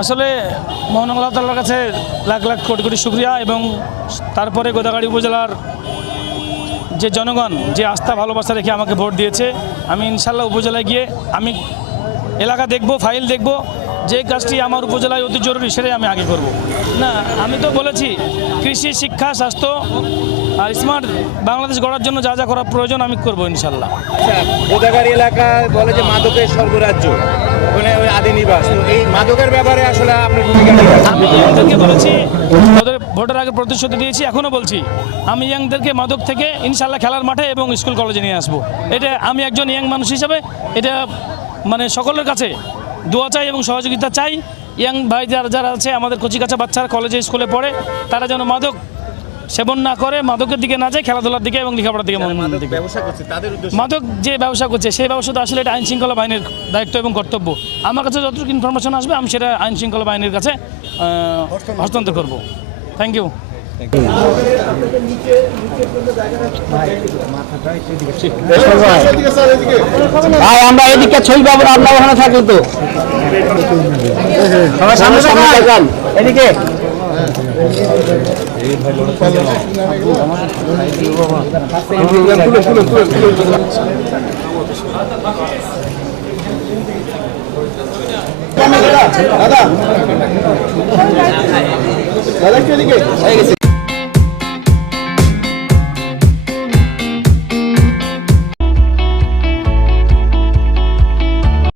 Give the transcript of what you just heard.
আসলে মহান আল্লাহ তাআলার কাছে লাখ লাখ কোটি কোটি শুকরিয়া এবং তারপরে গোদাগাড়ি উপজেলার যে জনগণ যে আস্থা ভালোবাসা রেখে আমাকে ভোট দিয়েছে, আমি ইনশাল্লাহ উপজেলায় গিয়ে আমি এলাকা দেখব, ফাইল দেখব, যে কাজটি আমার উপজেলায় অতি জরুরি সেটাই আমি আগে করব। না, আমি তো বলেছি কৃষি, শিক্ষা, স্বাস্থ্য আর স্মার্ট বাংলাদেশ গড়ার জন্য যা যা করা প্রয়োজন আমি করব ইনশাল্লাহ। গোদাগাড়ি এলাকা বলে যে মাদকের স্বর্গরাজ্য, মানে ওই আদি নিবাস। তো এই মাদকের ব্যাপারে আসলে আপনার ভূমিকা কি? আমি ইয়াংদেরকে বলেছি, ওদের ভোটের আগে প্রতিশ্রুতি দিয়েছি, এখনও বলছি আমি ইয়াংদেরকে মাদক থেকে ইনশাল্লাহ খেলার মাঠে এবং স্কুল কলেজে নিয়ে আসবো। এটা আমি একজন ইয়াং মানুষ হিসাবে এটা মানে সকলের কাছে দোয়া চাই এবং সহযোগিতা চাই। ইয়াং ভাই যারা যারা আছে, আমাদের কচিকাচা বাচ্চারা কলেজে স্কুলে পড়ে, তারা যেন মাদক সেবন না করে, মাদকের দিকে না যায়, খেলাধুলার দিকে এবং লেখাপড়ার দিকে মন দিকে। মাদক যে ব্যবসা করছে সেই ব্যবসা তো আসলে এটা আইন শৃঙ্খলা বাহিনীর দায়িত্ব এবং কর্তব্য। আমার কাছে যতটুকু ইনফরমেশন আসবে আমি সেটা আইন শৃঙ্খলা বাহিনীর কাছে হস্তান্তর করব। Thank you. ভাই আমরা এদিকে ছবি পাবো না, আপনার ওখানে থাকলে তো এদিকে দাদা দাদা কি এদিকে হয়ে গেছে।